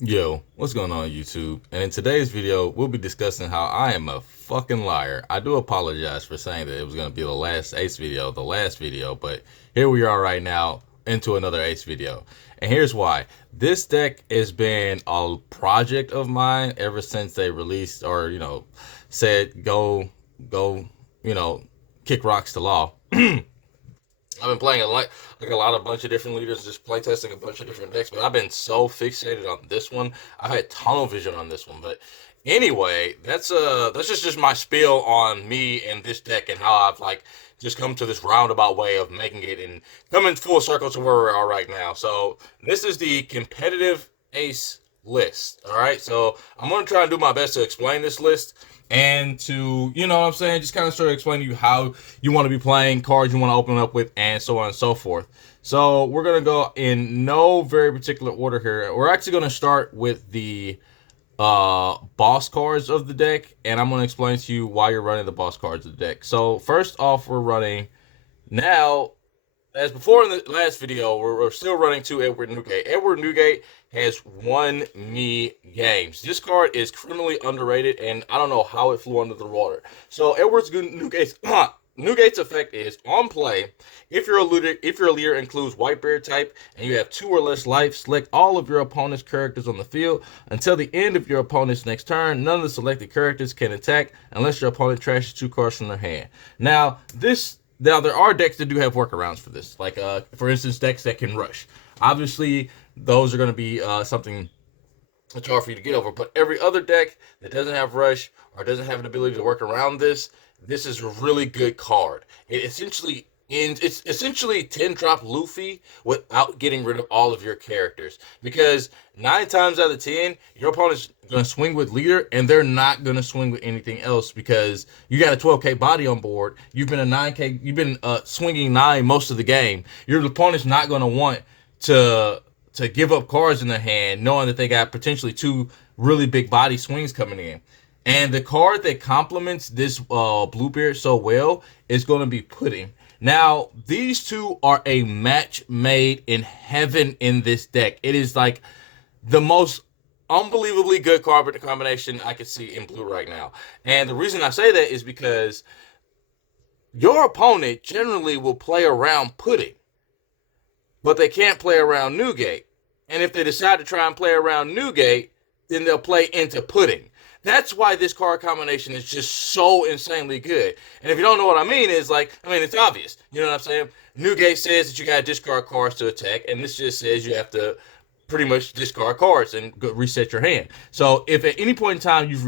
Yo, what's going on YouTube? And in today's video, we'll be discussing how I am a fucking liar. I do apologize for saying that it was going to be the last Ace video, but here we are right now into another Ace video. And here's why. This deck has been a project of mine ever since they released or, said go, you know, kick rocks to law. I've been playing a bunch of different leaders, just playtesting a bunch of different decks, but I've been so fixated on this one. I've had tunnel vision on this one, but anyway, that's just my spiel on me and this deck and how I've just come to this roundabout way of making it and coming full circle to where we are right now. So this is the competitive ace list. All right, so I'm gonna try and do my best to explain this list and to, you know what I'm saying, just kind of sort of explain to you how you want to be playing, cards you want to open up with, and so on and so forth. So we're going to go in no very particular order here. We're actually going to start with the boss cards of the deck, and I'm going to explain to you why you're running the boss cards of the deck. So first off, we're running now, as before in the last video, we're still running to Edward Newgate. Edward Newgate has won me games. This card is criminally underrated, and I don't know how it flew under the water. So Newgate's effect is on play. If your leader includes Whitebeard type and you have 2 or less life, select all of your opponent's characters on the field until the end of your opponent's next turn. None of the selected characters can attack unless your opponent trashes 2 cards from their hand. Now there are decks that do have workarounds for this, like for instance, decks that can rush. Obviously, those are going to be something that's hard for you to get over. But every other deck that doesn't have rush or doesn't have an ability to work around this is a really good card. It's essentially 10 drop Luffy without getting rid of all of your characters, because 9 times out of 10 your opponent's going to swing with leader and they're not going to swing with anything else because you got a 12k body on board. You've been swinging 9 most of the game. Your opponent's not going to want to give up cards in their hand knowing that they got potentially 2 really big body swings coming in. And the card that complements this Bluebeard so well is going to be Pudding. Now, these two are a match made in heaven in this deck. It is like the most unbelievably good card combination I could see in blue right now. And the reason I say that is because your opponent generally will play around Pudding, but they can't play around Newgate. And if they decide to try and play around Newgate, then they'll play into Pudding. That's why this card combination is just so insanely good. And if you don't know what I mean, it's obvious. You know what I'm saying? Newgate says that you got to discard cards to attack, and this just says you have to pretty much discard cards and reset your hand. So if at any point in time your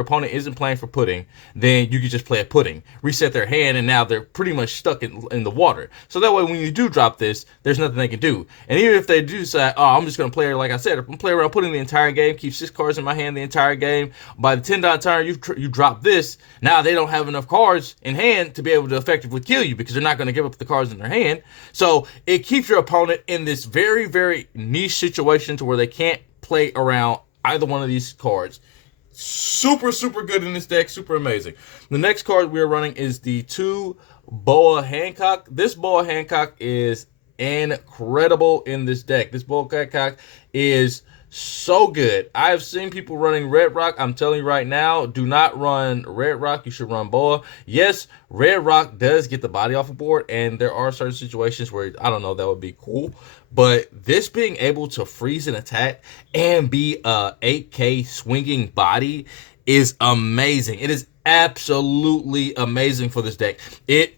opponent isn't playing for Pudding, then you can just play a Pudding, reset their hand, and now they're pretty much stuck in the water. So that way when you do drop this, there's nothing they can do. And even if they do say, oh, I'm just going to play, like I said, I'm going to play around Pudding the entire game, keep 6 cards in my hand the entire game. By the 10 turn, you drop this. Now they don't have enough cards in hand to be able to effectively kill you because they're not going to give up the cards in their hand. So it keeps your opponent in this very, very niche situation to where they can't play around either one of these cards. Super, super good in this deck. Super amazing. The next card we are running is the 2 Boa Hancock. This Boa Hancock is incredible in this deck. This Boa Hancock is so good. I've seen people running Red Rock. I'm telling you right now, do not run Red Rock. You should run Boa. Yes, Red Rock does get the body off the board, and there are certain situations where, I don't know, that would be cool. But this being able to freeze an attack and be a 8k swinging body is amazing. It is absolutely amazing for this deck. It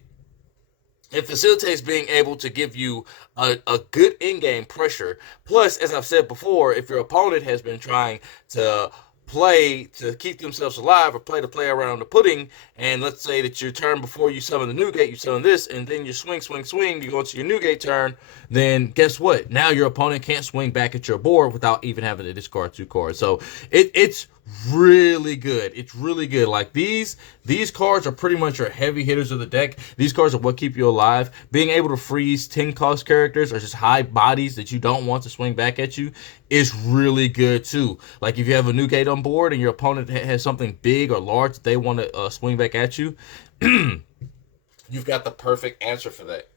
facilitates being able to give you a good in-game pressure. Plus, as I've said before, if your opponent has been trying to play to keep themselves alive or play around the Pudding, and let's say that your turn before you summon the Newgate, you summon this, and then you swing, you go into your Newgate turn, then guess what? Now your opponent can't swing back at your board without even having to discard 2 cards. So it's really good. It's really good. Like these cards are pretty much your heavy hitters of the deck. These cards are what keep you alive. Being able to freeze 10 cost characters or just high bodies that you don't want to swing back at you is really good too. Like if you have a Newgate on board and your opponent has something big or large that they want to swing back at you, you've got the perfect answer for that.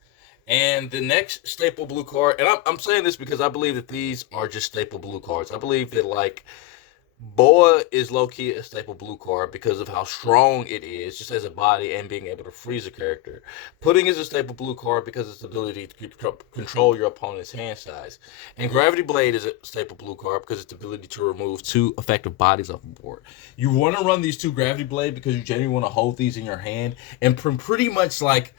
And the next staple blue card, and I'm saying this because I believe that these are just staple blue cards. I believe that like Boa is low key a staple blue card because of how strong it is, just as a body and being able to freeze a character. Pudding is a staple blue card because of its ability to control your opponent's hand size. And Gravity Blade is a staple blue card because of its ability to remove two effective bodies off the board. You want to run these two Gravity Blade because you genuinely want to hold these in your hand and pretty much like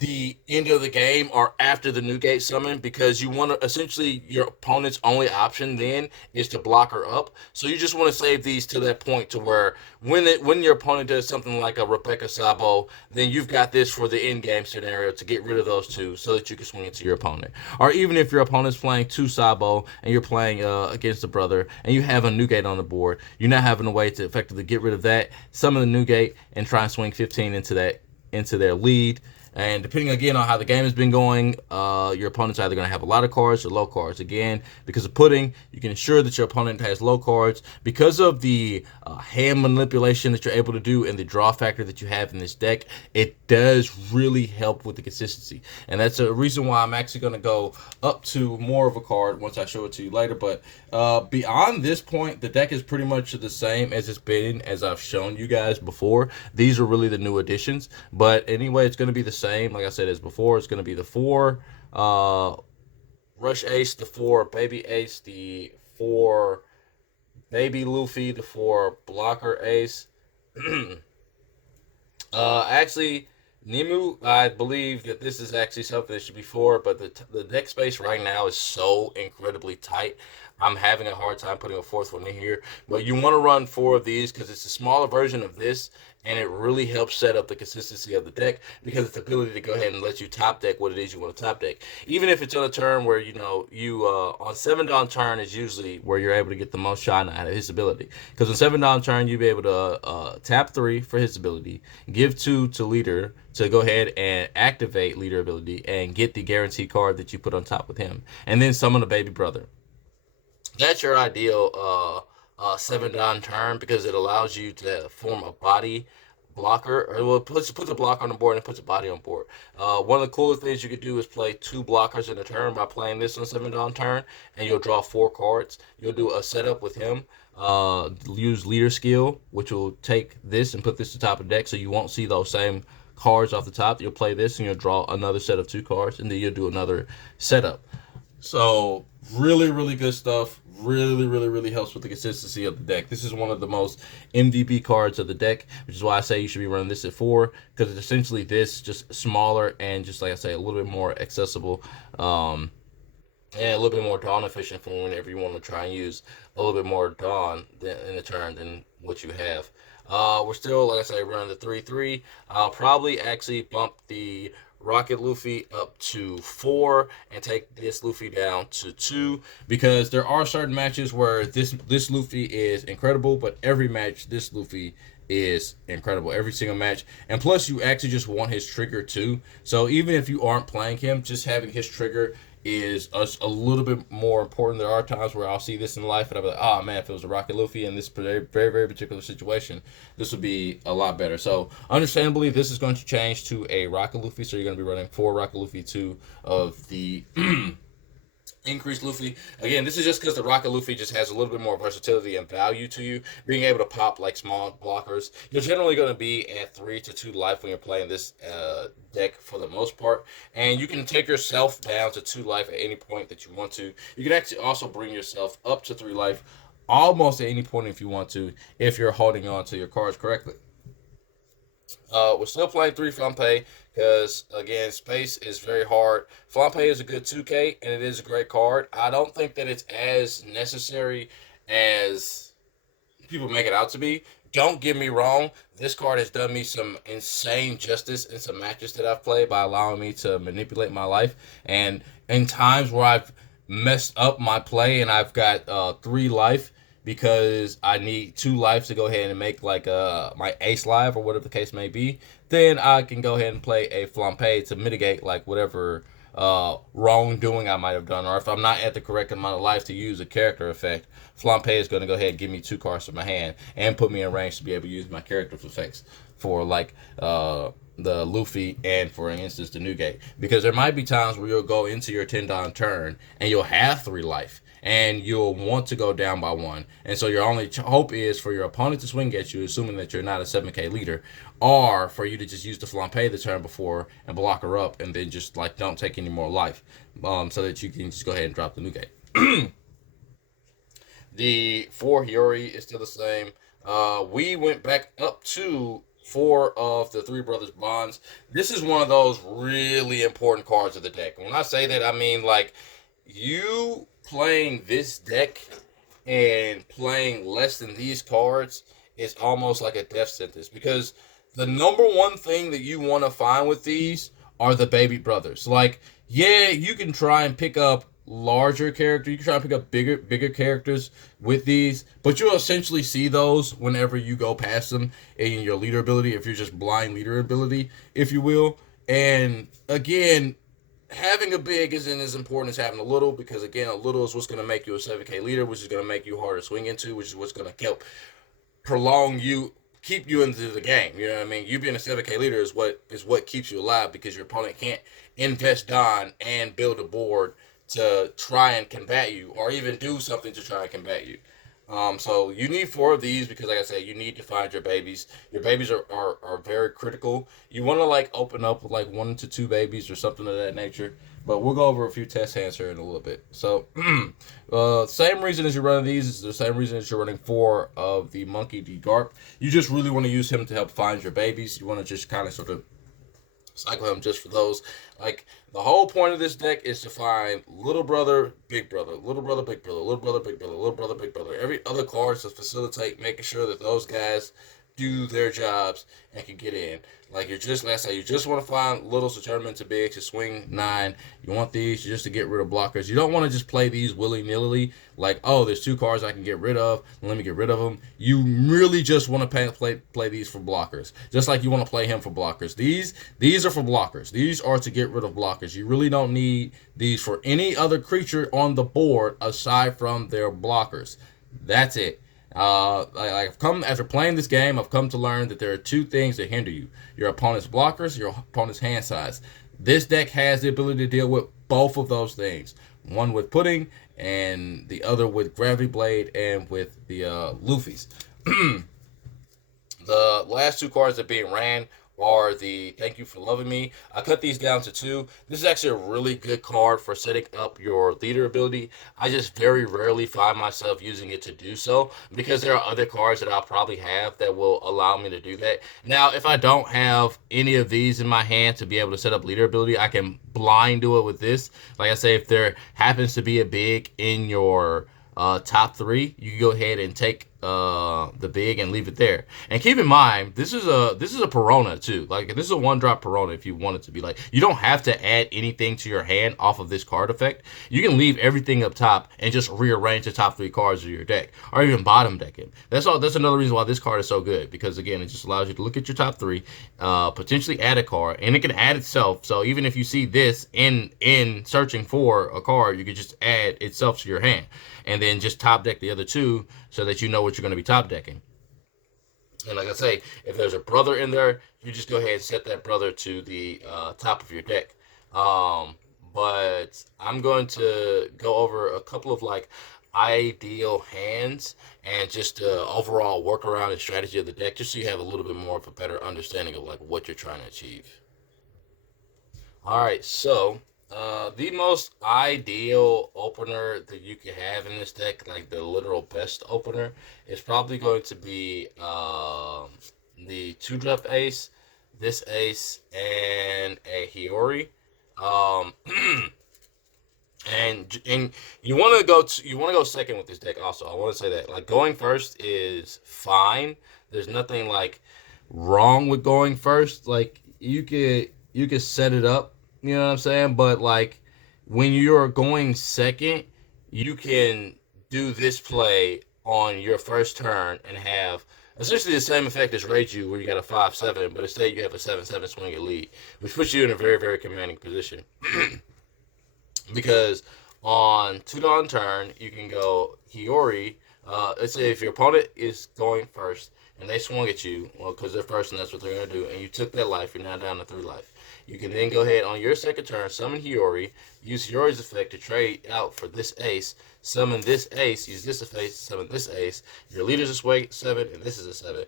the end of the game or after the new gate summon, because you want to essentially your opponent's only option then is to block her up. So you just want to save these to that point to where when your opponent does something like a Rebecca Sabo, then you've got this for the end game scenario to get rid of those two so that you can swing it to your opponent. Or even if your opponent's playing two Sabo and you're playing against a brother and you have a new gate on the board, you're not having a way to effectively get rid of that, summon the new gate, and try and swing 15 into their lead. And depending again on how the game has been going, your opponent's either going to have a lot of cards or low cards. Again, because of Pudding, you can ensure that your opponent has low cards. Because of the hand manipulation that you're able to do and the draw factor that you have in this deck, it does really help with the consistency. And that's a reason why I'm actually going to go up to more of a card once I show it to you later. But beyond this point, the deck is pretty much the same as it's been, as I've shown you guys before. These are really the new additions. But anyway, it's going to be the same. Like I said as before, it's going to be the 4 Rush Ace, the 4 Baby Ace, the 4 Baby Luffy, the 4 Blocker Ace. Actually, Nemu, I believe that this is actually something that should be 4, but the deck space right now is so incredibly tight. I'm having a hard time putting a 4th one in here. But you want to run 4 of these because it's a smaller version of this, and it really helps set up the consistency of the deck because it's the ability to go ahead and let you top deck what it is you want to top deck. Even if it's on a turn where, you know, on 7 down turn is usually where you're able to get the most shine out of his ability. Because on 7 down turn, you'll be able to tap 3 for his ability, give 2 to leader to go ahead and activate leader ability and get the guaranteed card that you put on top with him, and then summon a baby brother. That's your ideal 7 down turn because it allows you to form a body blocker, or well, puts the block on the board and puts a body on board. One of the coolest things you could do is play 2 blockers in a turn by playing this on 7 down turn, and you'll draw 4 cards. You'll do a setup with him. Use leader skill, which will take this and put this to the top of the deck, so you won't see those same cards off the top. You'll play this and you'll draw another set of 2 cards, and then you'll do another setup. So really, really good stuff. Really helps with the consistency of the deck. This is one of the most MVP cards of the deck, which is why I say you should be running this at 4, because it's essentially this, just smaller and just like I say, a little bit more accessible, and a little bit more dawn efficient for whenever you want to try and use a little bit more dawn in the turn than what you have. We're still, like I say, running the 3/3. I'll probably actually bump the Rocket Luffy up to 4 and take this Luffy down to 2, because there are certain matches where this Luffy is incredible, but every match this Luffy is incredible, every single match. And plus you actually just want his trigger too, so even if you aren't playing him, just having his trigger is a little bit more important. There are times where I'll see this in life and I'll be like, oh man, if it was a Rocket Luffy in this very particular situation, this would be a lot better. So understandably, this is going to change to a Rocket Luffy, so you're going to be running 4 Rocket Luffy, 2 of the increased Luffy. Again, this is just because the Rocket Luffy just has a little bit more versatility and value to you, being able to pop like small blockers. You're generally going to be at 3 to 2 life when you're playing this deck for the most part, and you can take yourself down to 2 life at any point that you want to. You can actually also bring yourself up to 3 life almost at any point if you want to, if you're holding on to your cards correctly. We're still playing 3 Flampe because, again, space is very hard. Flampe is a good 2K, and it is a great card. I don't think that it's as necessary as people make it out to be. Don't get me wrong. This card has done me some insane justice in some matches that I've played by allowing me to manipulate my life. And in times where I've messed up my play and I've got 3 life, because I need 2 lives to go ahead and make like my ace live or whatever the case may be, then I can go ahead and play a Flampe to mitigate like whatever wrongdoing I might have done, or if I'm not at the correct amount of life to use a character effect, Flampe is going to go ahead and give me 2 cards from my hand and put me in range to be able to use my character effects for like the Luffy and, for instance, the Newgate, because there might be times where you'll go into your 10 turn and you'll have 3 life and you'll want to go down by 1, and so your only hope is for your opponent to swing at you, assuming that you're not a 7k leader, or for you to just use the flampe the turn before and block her up, and then just like don't take any more life, so that you can just go ahead and drop the Newgate. The 4 Hiyori is still the same. We went back up to 4 of the Three Brothers Bonds. This is one of those really important cards of the deck. And when I say that, I mean like you playing this deck and playing less than these cards is almost like a death sentence, because the number one thing that you want to find with these are the baby brothers. Like, yeah, you can try and pick up larger characters. You can try and pick up bigger characters with these, but you'll essentially see those whenever you go past them in your leader ability, if you're just blind leader ability, if you will. And again, having a big isn't as important as having a little, because again, a little is what's going to make you a 7k leader, which is going to make you harder to swing into, which is what's going to help prolong you, keep you into the game. You know what I mean? You being a 7k leader is what keeps you alive, because your opponent can't invest on and build a board to try and combat you, or even do something to try and combat you. So you need 4 of these, because like I said, you need to find your babies. Your babies are very critical. You want to like open up with like 1 to 2 babies or something of that nature. But we'll go over a few test hands here in a little bit. So same reason as you're running these is the same reason as you're running 4 of the Monkey D. Garp. You just really want to use him to help find your babies. You want to just kind of sort of cycle him just for those. Like, the whole point of this deck is to find little brother, big brother, little brother, big brother, little brother, big brother, little brother, big brother. Every other card to facilitate making sure that those guys do their jobs and can get in. Like, you're just, like I say, you just want to find littles to turn them into bigs to swing 9. You want these just to get rid of blockers. You don't want to just play these willy-nilly, like, oh, there's 2 cards I can get rid of, let me get rid of them. You really just want to play these for blockers, just like you want to play him for blockers. These are for blockers. These are to get rid of blockers. You really don't need these for any other creature on the board aside from their blockers. That's it. I've come, after playing this game, I've come to learn that there are 2 things that hinder you: your opponent's blockers, your opponent's hand size. This deck has the ability to deal with both of those things. One with Pudding, and the other with Gravity Blade and with the Luffy's. The last 2 cards that are being ran are the Thank You for Loving Me. I cut these down to 2. This is actually a really good card for setting up your leader ability. I just very rarely find myself using it to do so, because there are other cards that I'll probably have that will allow me to do that. Now, if I don't have any of these in my hand to be able to set up leader ability, I can blind do it with this. Like I say, if there happens to be a big in your top 3, you can go ahead and take the big and leave it there. And keep in mind, this is a Perona too. Like, this is a 1-drop Perona if you want it to be. Like, you don't have to add anything to your hand off of this card effect. You can leave everything up top and just rearrange the top 3 cards of your deck, or even bottom deck it. That's another reason why this card is so good, because again, it just allows you to look at your top 3, potentially add a card, and it can add itself. So even if you see this in searching for a card, you can just add itself to your hand, and then just top deck the other 2 so that you know what you're going to be top decking. And like I say, if there's a brother in there, you just go ahead and set that brother to the top of your deck. But I'm going to go over a couple of like ideal hands and just overall workaround and strategy of the deck, just so you have a little bit more of a better understanding of like what you're trying to achieve. All right, so the most ideal opener that you can have in this deck, like the literal best opener, is probably going to be the 2-drop ace, this ace, and a Hiyori. Um, and you want to go second with this deck. Also, I want to say that like going first is fine. There's nothing like wrong with going first. Like, you could set it up. You know what I'm saying? But like, when you're going second, you can do this play on your first turn and have essentially the same effect as Reiju, where you got a 5-7, but instead you have a 7-7 swinging lead, which puts you in a very, very commanding position. Because on 2 turn, you can go Hiyori. Let's say if your opponent is going first and they swung at you, well, because they're first and that's what they're going to do, and you took that life, you're now down to 3 life. You can then go ahead on your second turn, summon Hiyori, use Hiyori's effect to trade out for this ace, summon this ace, use this effect, summon this ace. Your leader's a 7, and this is a 7.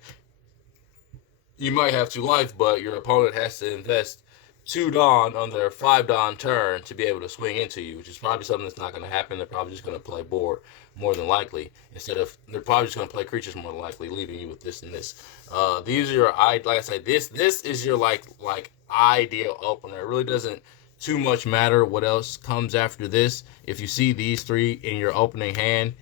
You might have 2 life, but your opponent has to invest 2 Dawn on their 5 Dawn turn to be able to swing into you, which is probably something that's not going to happen. They're probably just going to play board more than likely. They're probably just going to play creatures more than likely, leaving you with this and this. These are your, like I said, this is your like ideal opener. It really doesn't too much matter what else comes after this. If you see these 3 in your opening hand,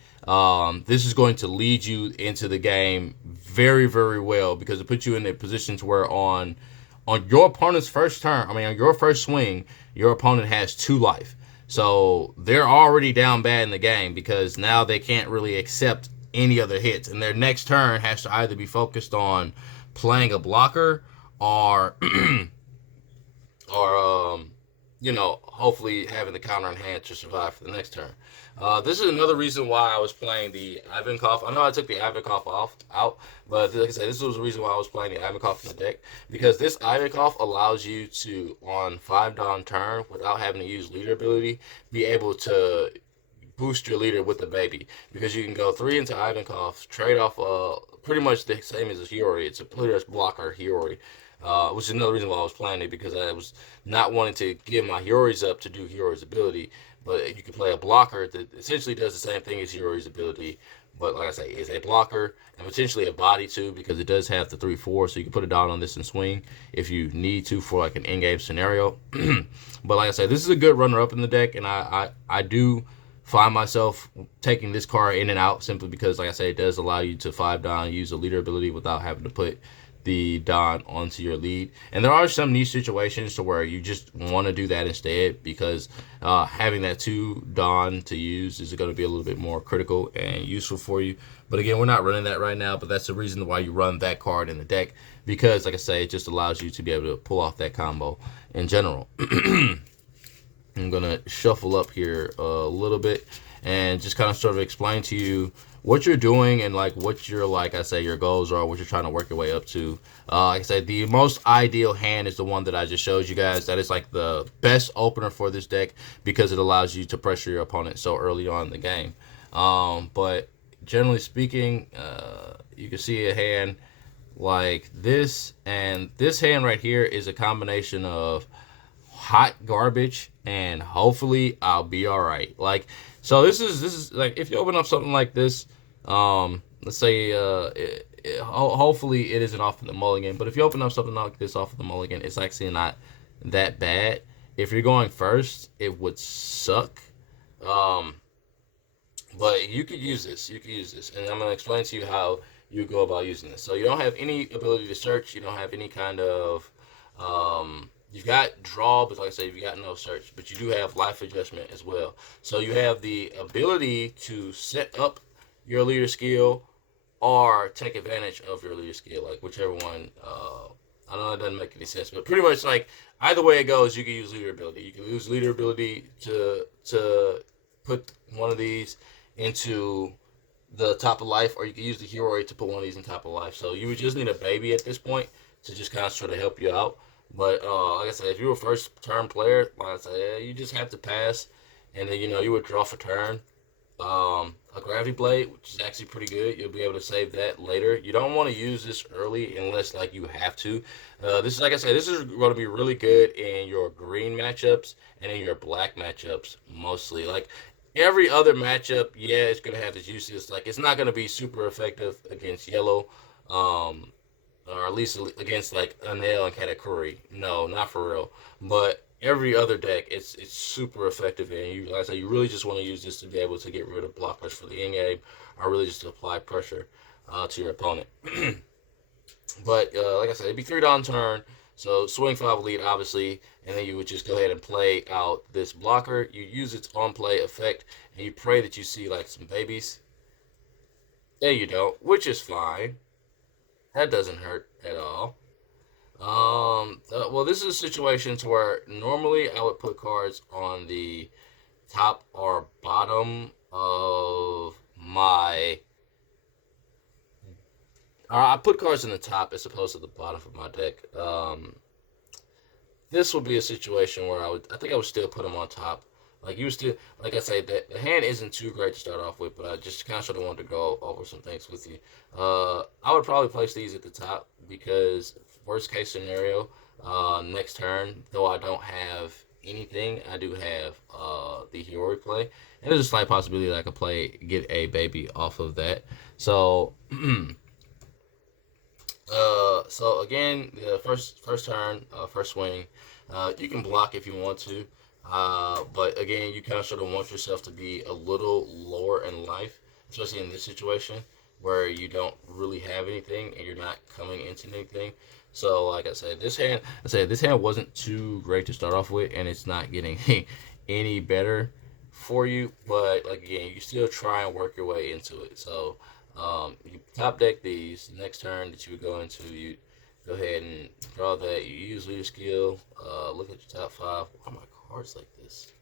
this is going to lead you into the game very, very well, because it puts you in a position to where on your opponent's first turn, on your first swing, your opponent has 2 life. So they're already down bad in the game, because now they can't really accept any other hits, and their next turn has to either be focused on playing a blocker or hopefully having the counter in hand to survive for the next turn. This is another reason why I was playing the Ivankov. I know I took the Ivankov out, but like I said, this was the reason why I was playing the Ivankov in the deck, because this Ivankov allows you to, on 5 Dawn turn, without having to use leader ability, be able to boost your leader with the baby, because you can go 3 into Ivankov, trade off pretty much the same as a Hiyori. It's a player's blocker Hiyori. Which is another reason why I was playing it, because I was not wanting to give my Hiyori's up to do Hiyori's ability, but you can play a blocker that essentially does the same thing as Hiyori's ability, but like I say, is a blocker and potentially a body too, because it does have the 3/4, so you can put it down on this and swing if you need to for like an in-game scenario. But like I said, this is a good runner-up in the deck, and I do find myself taking this card in and out simply because, like I said, it does allow you to 5 Dawn, use a leader ability without having to put the Dawn onto your lead. And there are some niche situations to where you just want to do that instead, because having that 2 Dawn to use is going to be a little bit more critical and useful for you. But again, we're not running that right now, but that's the reason why you run that card in the deck, because like I say, it just allows you to be able to pull off that combo in general. I'm going to shuffle up here a little bit and just kind of sort of explain to you what you're doing and like what your, like I say, your goals are, what you're trying to work your way up to. Like I said, the most ideal hand is the one that I just showed you guys. That is like the best opener for this deck, because it allows you to pressure your opponent so early on in the game. But generally speaking, you can see a hand like this, and this hand right here is a combination of hot garbage and hopefully I'll be all right. Like, so this is like, if you open up something like this, let's say hopefully it isn't off of the mulligan, but if you open up something like this off of the mulligan, it's actually not that bad. If you're going first, it would suck. But you could use this. And I'm going to explain to you how you go about using this. So you don't have any ability to search. You don't have any kind of you've got draw, but like I said, you've got no search, but you do have life adjustment as well. So you have the ability to set up your leader skill or take advantage of your leader skill, like whichever one. I know it doesn't make any sense, but pretty much like either way it goes, you can use leader ability. You can use leader ability to put one of these into the top of life, or you can use the hero to put one of these in top of life. So you would just need a baby at this point to just kind of sort of help you out. But like I said, if you're a first turn player, like I said, you just have to pass, and then you would draw for turn. A gravity blade, which is actually pretty good. You'll be able to save that later. You don't want to use this early unless like you have to. This is, like I said, this is going to be really good in your green matchups and in your black matchups mostly. Like every other matchup, yeah, it's going to have its uses. Like it's not going to be super effective against yellow. Or at least against like Anel and Katakuri. No, not for real. But every other deck, it's super effective, and you, like I said, you really just want to use this to be able to get rid of blockers for the in game, or really just to apply pressure to your opponent. But like I said, it'd be 3 down turn, so swing 5 lead obviously, and then you would just go ahead and play out this blocker. You use its on play effect, and you pray that you see like some babies. There you don't, which is fine. That doesn't hurt at all. Well, this is a situation to where normally I would put cards on the top or bottom of my I put cards in the top as opposed to the bottom of my deck. This would be a situation where I think I would still put them on top. Like you still, like I say, that the hand isn't too great to start off with, but I just kind of sort of wanted to go over some things with you. I would probably place these at the top because worst case scenario, next turn, though I don't have anything, I do have the Hiyori play, and there's a slight possibility that I could get a baby off of that. So so again, the first turn, first swing, you can block if you want to, but again, you kind of sort of want yourself to be a little lower in life, especially in this situation where you don't really have anything and you're not coming into anything. So, like this hand wasn't too great to start off with, and it's not getting any better for you. But like again, you still try and work your way into it. So you top deck these. Next turn that you would go into, you go ahead and draw that. You use leader skill. Look at your top five. Why are my cards like this?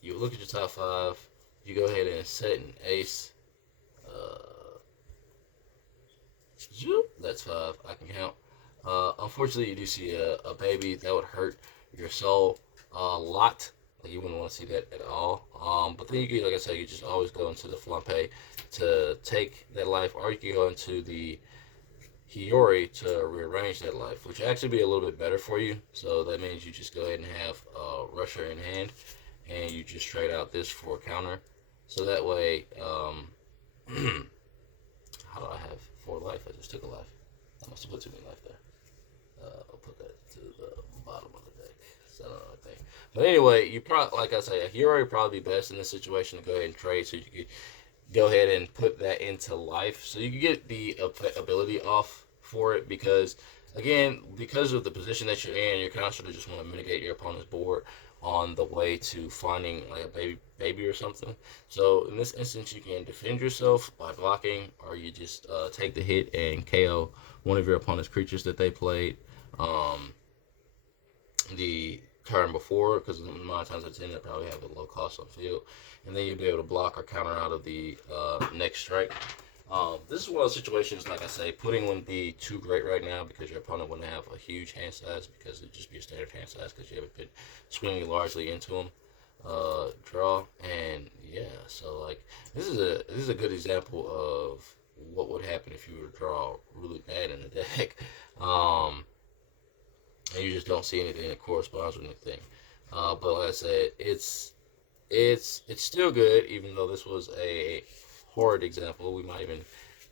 You look at your top five. You go ahead and set an ace. Uh, that's five. I can count. Unfortunately, you do see a baby that would hurt your soul a lot. Like you wouldn't want to see that at all. But then you could, like I said, you just always go into the flampe to take that life, or you could go into the Hiyori to rearrange that life, which actually be a little bit better for you. So that means you just go ahead and have Rusher in hand, and you just trade out this for counter. So that way, how do I have 4 life? I just took a life. I must have put too many life there. I'll put that to the bottom of the deck. So I think. But anyway, you probably, like I say, a hero would probably be best in this situation to go ahead and trade, so you could go ahead and put that into life, so you can get the ability off for it. Because again, because of the position that you're in, you're kind of sort of just want to mitigate your opponent's board on the way to finding like a baby or something. So in this instance, you can defend yourself by blocking, or you just take the hit and KO one of your opponent's creatures that they played the turn before, because 9 times out of 10 they probably have a low cost on field, and then you'll be able to block or counter out of the next strike. This is one of those situations, like I say, putting wouldn't be too great right now because your opponent wouldn't have a huge hand size, because it'd just be a standard hand size because you haven't been swinging largely into them. Draw, and yeah, so like this is a good example of what would happen if you were to draw really bad in the deck. And you just don't see anything that corresponds with anything. But like I said, it's still good, even though this was a horrid example. We might even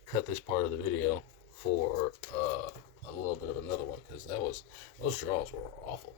cut this part of the video for a little bit of another one, because those draws were awful.